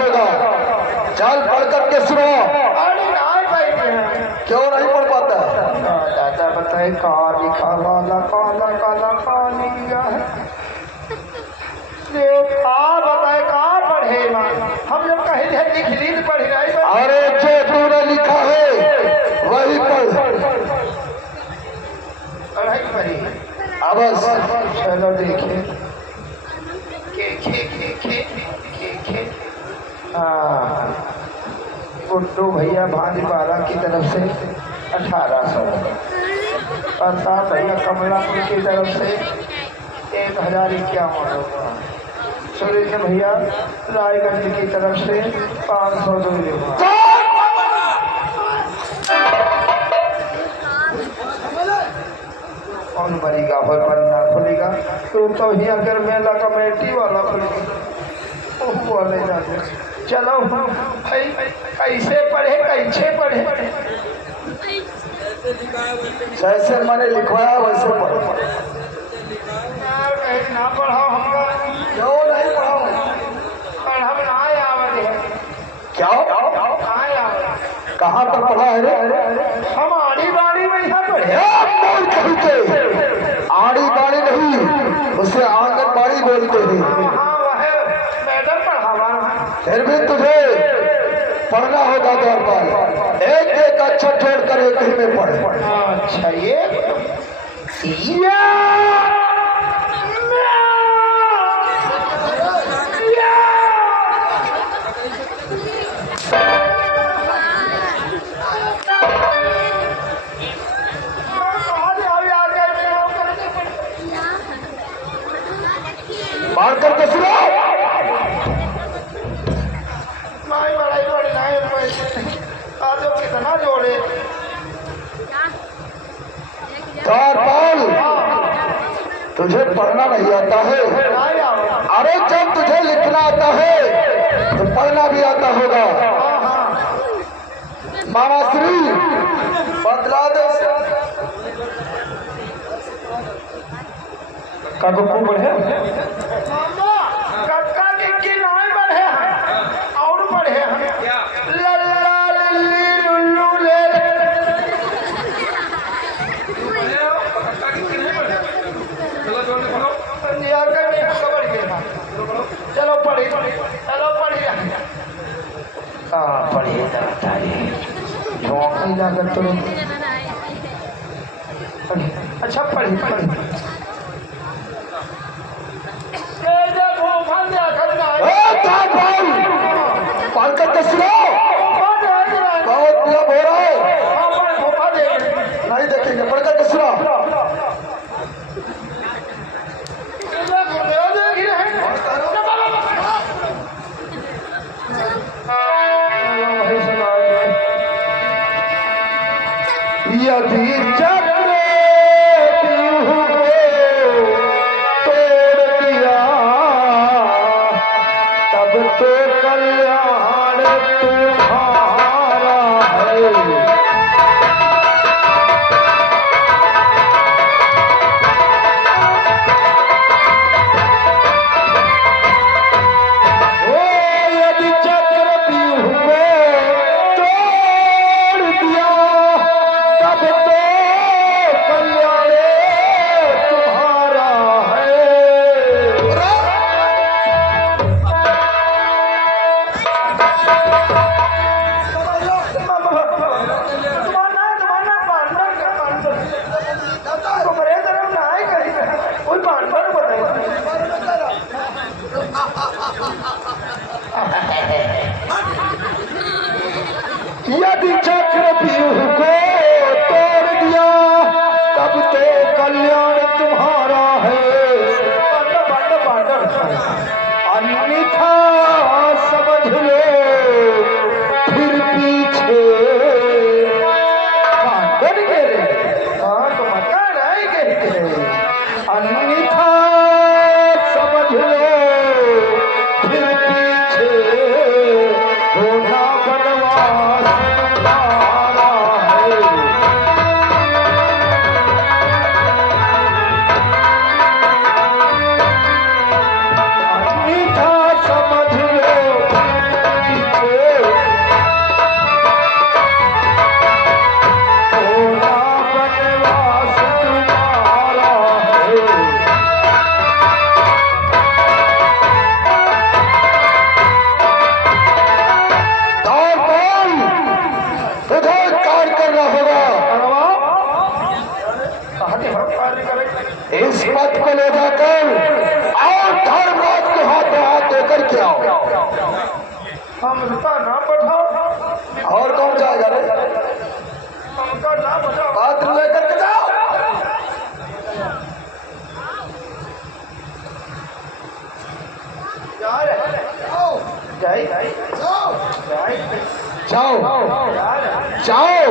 होगा। चल पढ़ करके सुनो। अरे नहीं भाई क्यों नहीं पढ़ पाता? दादा बताए कहा लिखा वाला काला काला पानी लिया है। बताए कहाँ पढ़े हम जब कहीं थे लिख ली पढ़ी नहीं। अरे जो तूने लिखा है वही पढ़। पढ़ाई पढ़ी अब चलो देखे गुड्डू भैया भांज बारा की तरफ से 1800, प्रताप भैया कमलापुर की तरफ से 1051 होगा। सुरेश भैया रायगंज की तरफ से 502 होगा। कौन बनेगा पर बनना खुलेगा तो ही अगर मेला कमेटी वाला खुलेगा। चलो कैसे पढ़े कैसे पढ़े जैसे मैंने लिखवाया वैसे पढ़। कहीं ना पढ़ाओ हमको। क्यों नहीं पढ़ाओ? पर हम ना आवे क्या कहाँ पर पढ़ा है रे? हम आड़ी बाड़ी में यहाँ पढ़े। आड़ी बाड़ी नहीं, उसे आंगनबाड़ी बोलते हैं। हाँ वह मैडम पढ़ावा। फिर भी तुझे पढ़ना होगा दौर पर। एक एक अक्षर छोड़ कर एक ही में पढ़। अच्छा मार करके सुनो। नहीं बड़ाई बड़ी नहीं आज कितना जोड़े पाल तुझे पढ़ना नहीं आता है? अरे जब तुझे लिखना आता है तो पढ़ना भी आता होगा। मामा श्री बदला दे काको खूब बढ़े कक्का की नहीं बढ़े हैं और बढ़े हैं लल्ला लिल्ली लुल्लू ले चलो पढ़ी चलो पढ़ी हाँ पढ़िए लागत अच्छा पढ़ी पढ़ करके सुनो। बहुत विलम्ब हो रहा है, नहीं देखेंगे। पढ़ करके सुनो। यदि चक्र तोड़ दिया तब तो कल्याण तुम्हारा है। यदि चक्रव्यूह को तोड़ दिया तब तो कल्याण तुम्हारा है। अन्यथा समझ लो हमका ना बढ़ाओ। और कौन जाएगा रे? हमका ना बढ़ाओ। बात लेकर के जाओ। जाए जाओ जाओ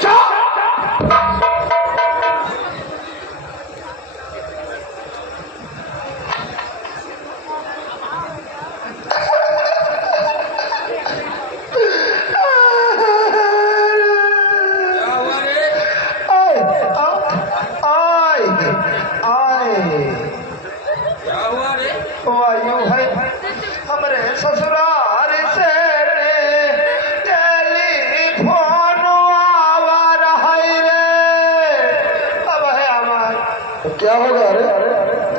जाओ। वायु है हमरे ससुराल से टेलीफोन आवा है रे। अब है हमारे क्या होगा रे?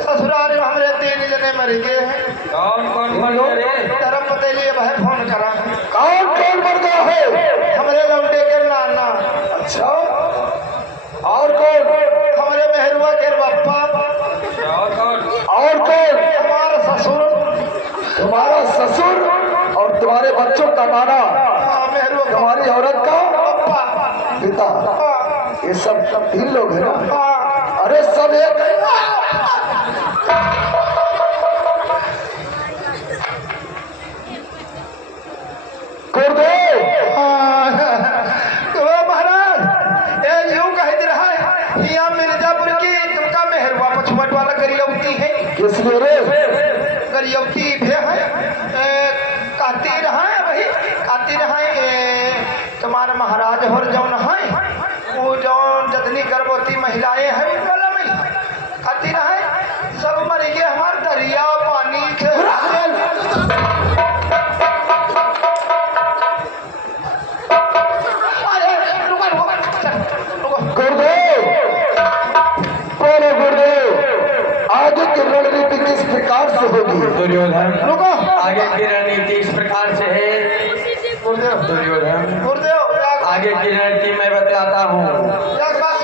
ससुराल में हमरे 3 जने मर गए हैं। कौन बोलो रे? धर्म पतेली अब है फोन करा। कौन कौन मर गया है? हमरे लौटे के नाना। अच्छा, और कौन? हमरे मेहरुआ के बप्पा। और कौन? और कौन? हमारा ससुर। तुम्हारा ससुर और तुम्हारे बच्चों का नाना, मेहरुआ तुम्हारी औरत का बप्पा। पिता, ये सब 3 लोग हैं ना? हाँ। अरे सब एक है। गुरुदेव, तो महाराज ये यूं कहते रहा है यहाँ मिर्जापुर की तुमका मेहरुआ पछुआट वाला गरियवती है। किस लिए रे? गरियवती भी है कहती रहा है वही कहती रहा है तुम्हारा महाराज और जौन है वो जौन जतनी गर्भवती महिलाएं हैं उनका में कहती रहा है सब मर गए हमारे दरिया पानी के। गुरुदेव, बोलो गुरुदेव, आगे की रणनीति किस प्रकार से होगी? दुर्योधन, रुको आगे की रणनीति इस प्रकार से है। गुरुदेव दुर्योधन, गुरुदेव आगे की रणनीति मैं बतलाता हूँ।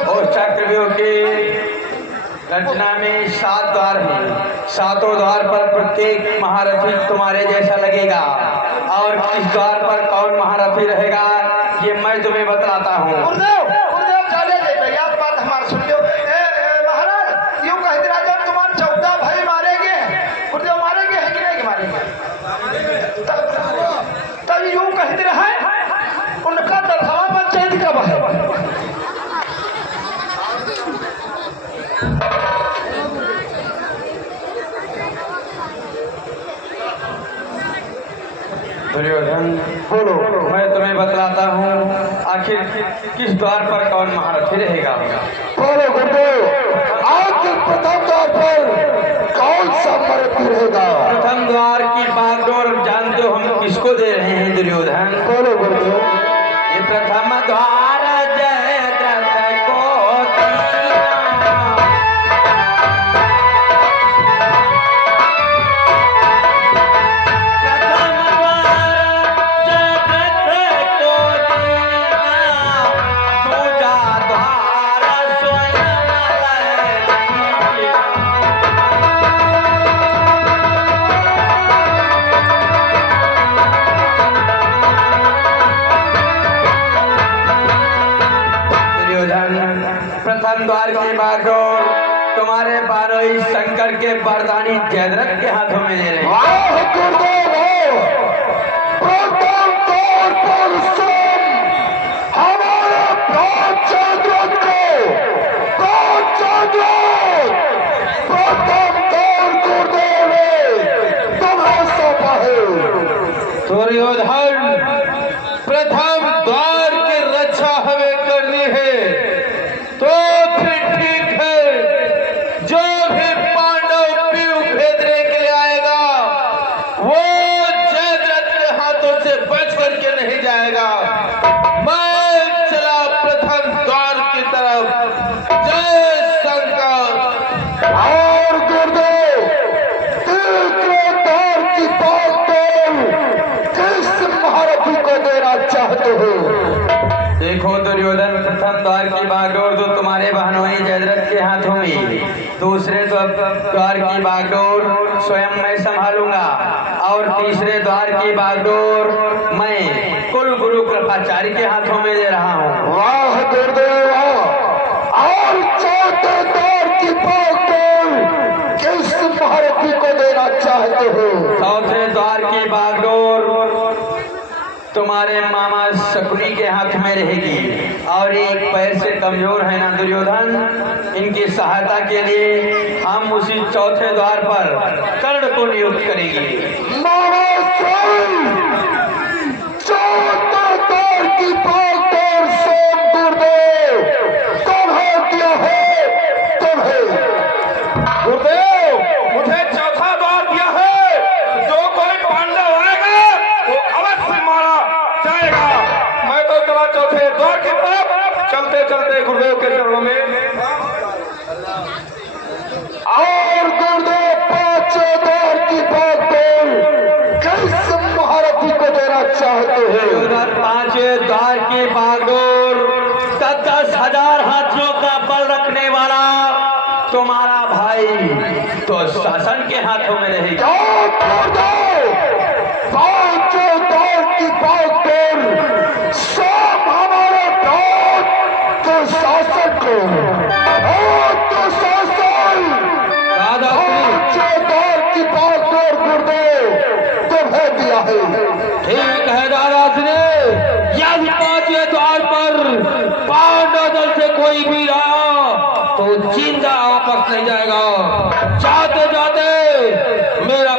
और चक्रव्यूह की रचना में 7 द्वार हैं। 7 द्वार पर प्रत्येक महारथी तुम्हारे जैसा लगेगा, और किस द्वार पर कौन महारथी रहेगा ये मैं तुम्हें बतलाता हूँ। गुरुदेव गुरुदेव चले जाइए आप बात हमारा सुन लो। महाराज यूं कहते राजा तुम्हारे 14 भाई मारेंगे हैं। गुरुदेव मारेंगे हैं कि नहीं मारेंगे? तब यूं कहते रहे उनका दरसवा पंचायत कब है? दुर्योधन, बोलो। मैं तुम्हें बतलाता हूँ आखिर किस द्वार पर कौन महारथी रहेगा। बोलो गुरुदेव, आखिर प्रथम द्वार पर कौन सा महारथी रहेगा? प्रथम द्वार की बागडोर जानते हो हम किसको दे रहे हैं दुर्योधन? बोलो गुरुदेव। ये प्रथम द्वार जयद्रथ को प्रथम द्वार की बागडोर तुम्हारे बारोई शंकर के वरदानी जयद्रथ के हाथों में ले रहे हैं। वाह गुरुदेव, प्रथम द्वार पर सुन हमारे जयद्रथ प्रथम द्वार गुरुदेव तुम्हें सौंपा है। दुर्योधन, प्रथम द्वार की रक्षा हमें करनी है तो फिर ठीक है। जो भी पांडव पीऊ भेदने के लिए आएगा वो जयद्रथ के हाथों से बच करके नहीं जाएगा। मैं चला प्रथम द्वार की तरफ। जय शंकर। और गुरुदेव, तीसरे द्वार की बात किस महारथी को देना चाहते हो? देखो दुर्योधन, प्रथम द्वार की बागडोर तो तुम्हारे बहनोई जयद्रथ के हाथों में, दूसरे द्वार की बागडोर स्वयं मैं संभालूंगा। और तीसरे द्वार की बागडोर मैं कुल गुरु कृपाचार्य के हाथों में दे रहा हूँ। वाह गुरुदेव वाह। और चौथे द्वार की बागडोर किस महारथी को देना चाहते हो? चौथे द्वार की बागडोर तुम्हारे मामा शकुनी के हाथ में रहेगी। और एक पैर से कमजोर है ना दुर्योधन, इनकी सहायता के लिए हम उसी चौथे द्वार पर कर्ण को नियुक्त करेंगे। चौथे द्वार की बागडोर सोम गुरुदेव तुम्हें दिया है, तुम्हें। गुरुदेव मुझे चौथा द्वार दिया है, जो कोई पांडव आएगा वो अवश्य मारा जाएगा। मैं तो चला चौथे द्वार की तरफ, चलते चलते गुरुदेव के चरणों में। और गुरुदेव पांचवें द्वार की बागडोर किस महारथी को देना चाहते हो? पांचवें द्वार की बागडोर 10,000 हाथियों का बल रखने वाला तुम्हारा भाई तो शासन के हाथों में रहेगी। पांचवें द्वार की बागडोर सब हमारे प्राण तो शासन को, तो शासन। पांचवें द्वार की बागडोर गुरुदेव तुम्हें दिया है। ठीक है दादाश्री, यदि पांचवें द्वार पर पांडव दल से कोई भी आया तो जिंदा वापस नहीं जाएगा। जाते जाते मेरा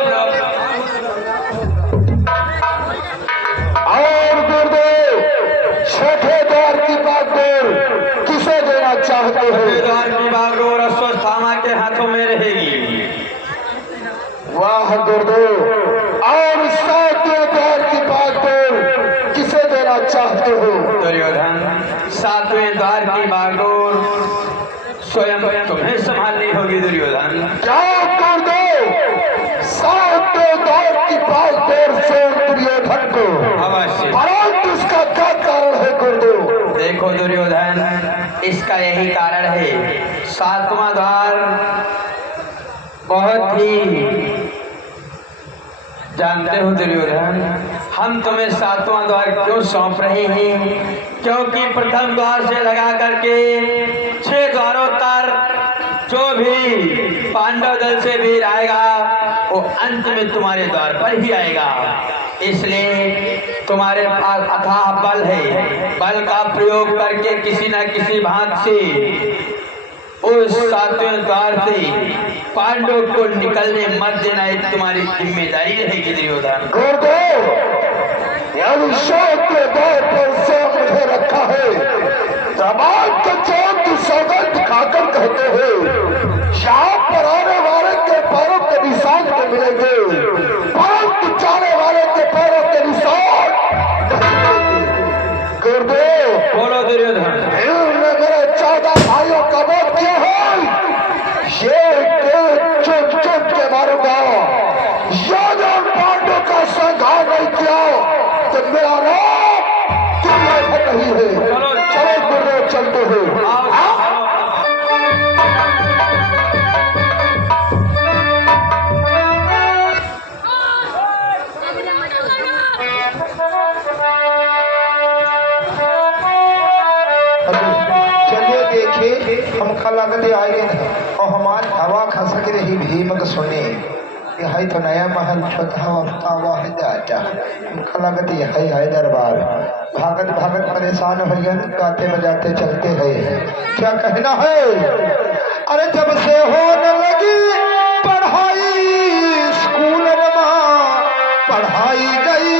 और गुरुदेव छठे द्वार की बागडोर किसे देना चाहते हो? द्वार की बागडोर अश्वत्थामा के हाथों में रहेगी। वाह गुरुदेव। और सातवें द्वार की बागडोर किसे देना चाहते हो? दुर्योधन सातवें द्वार की बागडोर स्वयं तुम्हें संभालनी होगी दुर्योधन। क्या गुरुदेव सातवें द्वार की बागडोर से दुर्योधन को? अवश्य। परंतु इसका क्या कारण है गुरुदेव? देखो दुर्योधन, इसका यही कारण है, सातवां द्वार बहुत ही जानते हो दुर्योधन, हम तुम्हें सातवां द्वार क्यों सौंप रहे हैं? क्योंकि प्रथम द्वार से लगा करके 6 द्वारों तक जो भी पांडव दल से वीर आएगा वो अंत में तुम्हारे द्वार पर ही आएगा। इसलिए तुम्हारे पास अथाह बल है, बल का प्रयोग करके किसी न किसी भांति से उस सातवें द्वार से पांडव को निकलने मत देना, एक तुम्हारी जिम्मेदारी रहेगी दुर्योधन। गुरुदेव यदि सातवें द्वार पर से मुझे रखा है, दबाव के चौक की सौगंध दिखाकर कहते हैं यहाँ पर आने वाले के पैरों के निशान को मिलेंगे, परंतु जाने वाले के पैरों के निशान नहीं मिलेंगे। गुरुदेव बोलो दुर्योधन। मेरे 14 भाइयों का वध किया है, ये चुप चुप के मारूंगा। यदि पांडव का संहार नहीं किया तो मेरा नाम दुर्योधन नहीं है। चलो गुरुदेव चलते हैं। हम लगते आए और हमारी हवा खसक रही भीम को सुने यही तो नया महल हुआ है दादा। हमका लगती है दरबार भागत भागत परेशान हो गए, गाते बजाते चलते हैं। क्या कहना है? अरे जब से होने लगी पढ़ाई स्कूल में पढ़ाई गई